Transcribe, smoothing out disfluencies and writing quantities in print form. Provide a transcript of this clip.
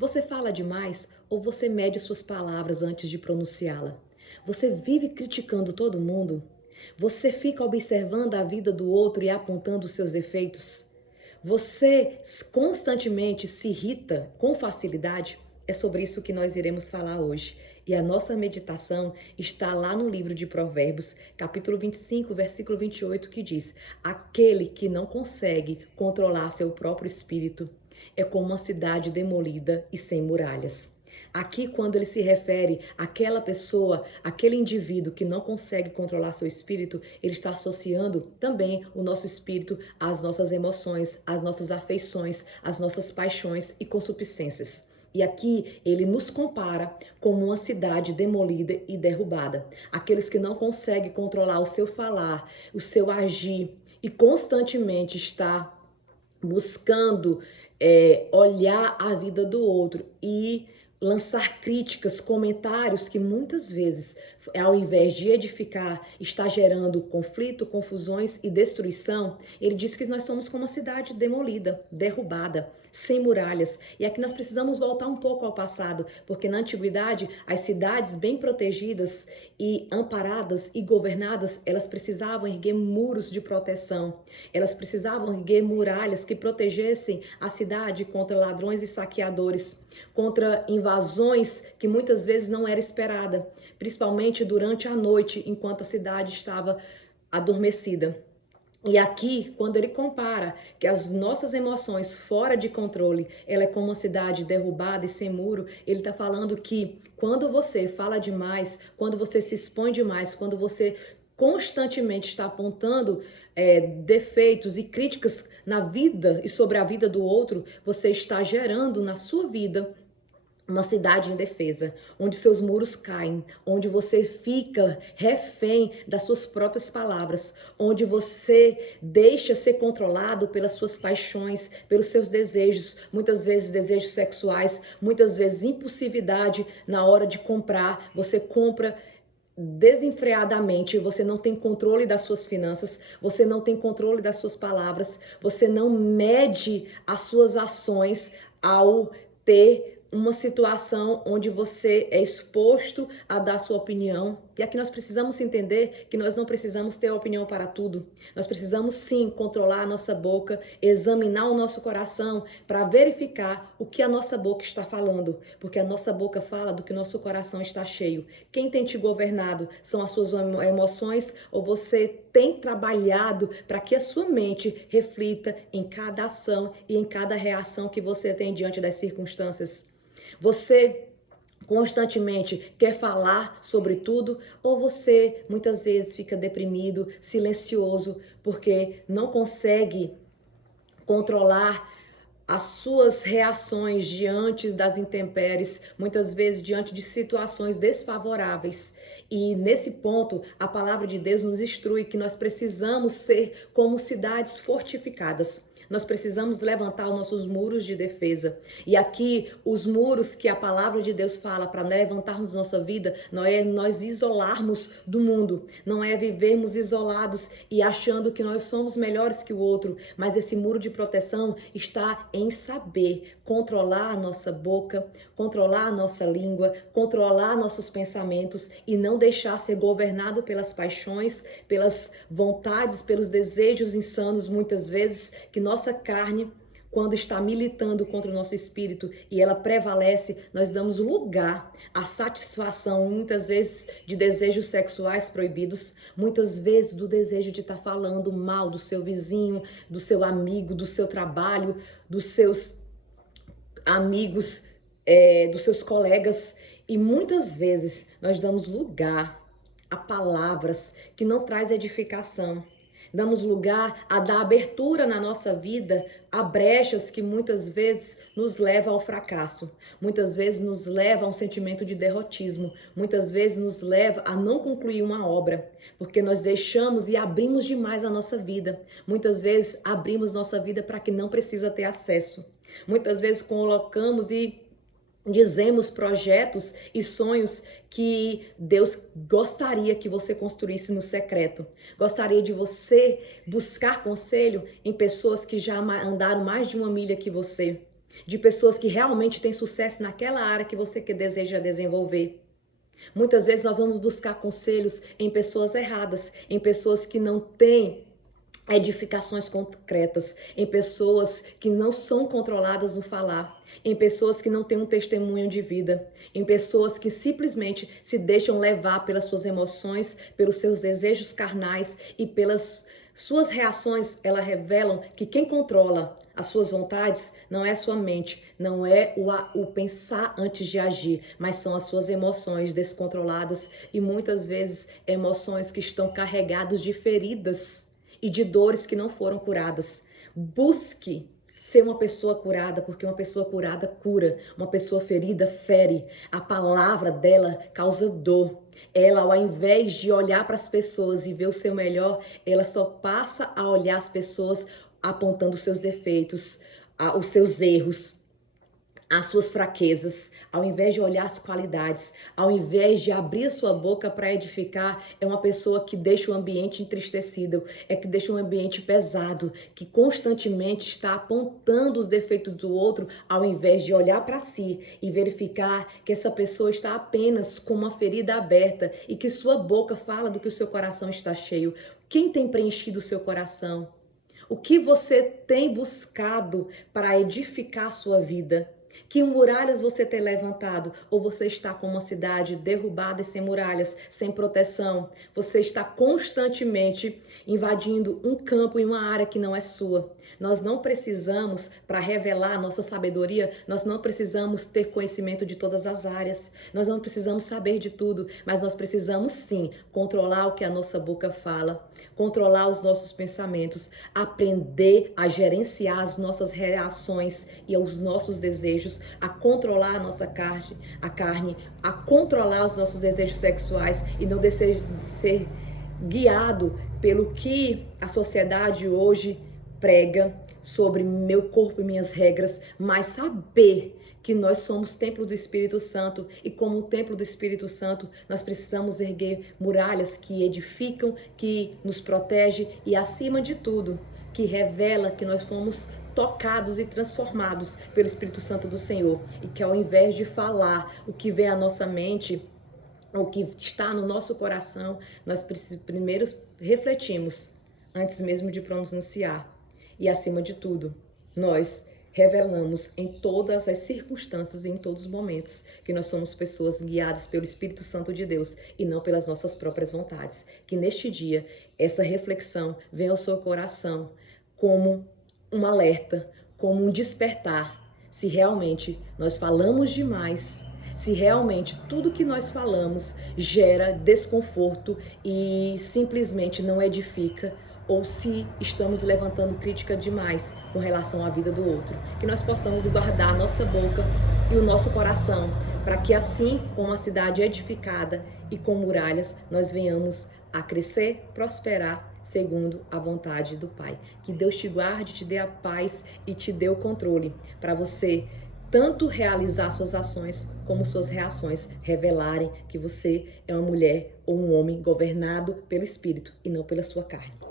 Você fala demais ou você mede suas palavras antes de pronunciá-la? Você vive criticando todo mundo? Você fica observando a vida do outro e apontando os seus defeitos? Você constantemente se irrita com facilidade? É sobre isso que nós iremos falar hoje. E a nossa meditação está lá no livro de Provérbios, capítulo 25, versículo 28, que diz: Aquele que não consegue controlar seu próprio espírito é como uma cidade demolida e sem muralhas. Aqui, quando ele se refere àquela pessoa, aquele indivíduo que não consegue controlar seu espírito, ele está associando também o nosso espírito às nossas emoções, às nossas afeições, às nossas paixões e concupiscências. E aqui ele nos compara como uma cidade demolida e derrubada. Aqueles que não conseguem controlar o seu falar, o seu agir e constantemente está buscando olhar a vida do outro e lançar críticas, comentários que muitas vezes, ao invés de edificar, está gerando conflito, confusões e destruição. Ele diz que nós somos como uma cidade demolida, derrubada, sem muralhas. E aqui nós precisamos voltar um pouco ao passado, porque na antiguidade as cidades bem protegidas e amparadas e governadas, elas precisavam erguer muros de proteção. Elas precisavam erguer muralhas que protegessem a cidade contra ladrões e saqueadores, contra invasões que muitas vezes não era esperada, principalmente durante a noite, enquanto a cidade estava adormecida. E aqui, quando ele compara que as nossas emoções fora de controle, ela é como uma cidade derrubada e sem muro, ele está falando que quando você fala demais, quando você se expõe demais, quando você constantemente está apontando defeitos e críticas na vida e sobre a vida do outro, você está gerando na sua vida uma cidade indefesa, onde seus muros caem, onde você fica refém das suas próprias palavras, onde você deixa ser controlado pelas suas paixões, pelos seus desejos, muitas vezes desejos sexuais, muitas vezes impulsividade na hora de comprar, você compra desenfreadamente, você não tem controle das suas finanças, você não tem controle das suas palavras, você não mede as suas ações ao ter uma situação onde você é exposto a dar sua opinião. E aqui nós precisamos entender que nós não precisamos ter opinião para tudo. Nós precisamos sim controlar a nossa boca, examinar o nosso coração para verificar o que a nossa boca está falando, porque a nossa boca fala do que o nosso coração está cheio. Quem tem te governado são as suas emoções ou você tem trabalhado para que a sua mente reflita em cada ação e em cada reação que você tem diante das circunstâncias? Você constantemente quer falar sobre tudo ou você muitas vezes fica deprimido, silencioso, porque não consegue controlar as suas reações diante das intempéries, muitas vezes diante de situações desfavoráveis. E nesse ponto, a palavra de Deus nos instrui que nós precisamos ser como cidades fortificadas. Nós precisamos levantar os nossos muros de defesa. E aqui, os muros que a palavra de Deus fala para levantarmos nossa vida, não é nós isolarmos do mundo, não é vivermos isolados e achando que nós somos melhores que o outro, mas esse muro de proteção está em saber controlar a nossa boca, controlar a nossa língua, controlar nossos pensamentos e não deixar ser governado pelas paixões, pelas vontades, pelos desejos insanos, muitas vezes, que nossa carne, quando está militando contra o nosso espírito e ela prevalece, nós damos lugar à satisfação, muitas vezes, de desejos sexuais proibidos, muitas vezes do desejo de estar falando mal do seu vizinho, do seu amigo, do seu trabalho, dos seus amigos, dos seus colegas. E muitas vezes nós damos lugar a palavras que não traz edificação. Damos lugar a dar abertura na nossa vida a brechas que muitas vezes nos levam ao fracasso, muitas vezes nos leva a um sentimento de derrotismo, muitas vezes nos leva a não concluir uma obra, porque nós deixamos e abrimos demais a nossa vida. Muitas vezes abrimos nossa vida para que não precisa ter acesso. Muitas vezes colocamos e dizemos projetos e sonhos que Deus gostaria que você construísse no secreto. Gostaria de você buscar conselho em pessoas que já andaram mais de uma milha que você. de pessoas que realmente têm sucesso naquela área que você deseja desenvolver. Muitas vezes nós vamos buscar conselhos em pessoas erradas, em pessoas que não têm edificações concretas, em pessoas que não são controladas no falar, em pessoas que não têm um testemunho de vida, em pessoas que simplesmente se deixam levar pelas suas emoções, pelos seus desejos carnais e pelas suas reações. Elas revelam que quem controla as suas vontades não é a sua mente, não é o pensar antes de agir, mas são as suas emoções descontroladas e muitas vezes emoções que estão carregadas de feridas e de dores que não foram curadas. Busque ser uma pessoa curada, porque uma pessoa curada cura, uma pessoa ferida fere. A palavra dela causa dor. Ela, ao invés de olhar para as pessoas e ver o seu melhor, ela só passa a olhar as pessoas apontando os seus defeitos, os seus erros, as suas fraquezas, ao invés de olhar as qualidades, ao invés de abrir a sua boca para edificar, é uma pessoa que deixa o ambiente entristecido, é que deixa o ambiente pesado, que constantemente está apontando os defeitos do outro, ao invés de olhar para si e verificar que essa pessoa está apenas com uma ferida aberta e que sua boca fala do que o seu coração está cheio. Quem tem preenchido o seu coração? O que você tem buscado para edificar a sua vida? Que muralhas você tem levantado? Ou você está como uma cidade derrubada e sem muralhas, sem proteção? Você está constantemente invadindo um campo e uma área que não é sua. Nós não precisamos, para revelar a nossa sabedoria, nós não precisamos ter conhecimento de todas as áreas. Nós não precisamos saber de tudo, mas nós precisamos sim controlar o que a nossa boca fala, controlar os nossos pensamentos, aprender a gerenciar as nossas reações e os nossos desejos, a controlar a nossa carne, a controlar os nossos desejos sexuais e não deixar de ser guiado pelo que a sociedade hoje prega sobre meu corpo e minhas regras, mas saber que nós somos templo do Espírito Santo e como o templo do Espírito Santo nós precisamos erguer muralhas que edificam, que nos protege e acima de tudo que revela que nós fomos tocados e transformados pelo Espírito Santo do Senhor e que ao invés de falar o que vem à nossa mente, o que está no nosso coração, nós primeiro refletimos antes mesmo de pronunciar e acima de tudo nós revelamos em todas as circunstâncias e em todos os momentos que nós somos pessoas guiadas pelo Espírito Santo de Deus e não pelas nossas próprias vontades. Que neste dia essa reflexão venha ao seu coração como um alerta, como um despertar. Se realmente nós falamos demais, se realmente tudo que nós falamos gera desconforto e simplesmente não edifica, ou se estamos levantando crítica demais com relação à vida do outro. Que nós possamos guardar a nossa boca e o nosso coração, para que assim, como a cidade edificada e com muralhas, nós venhamos a crescer, prosperar, segundo a vontade do Pai. Que Deus te guarde, te dê a paz e te dê o controle, para você tanto realizar suas ações como suas reações revelarem que você é uma mulher ou um homem governado pelo Espírito e não pela sua carne.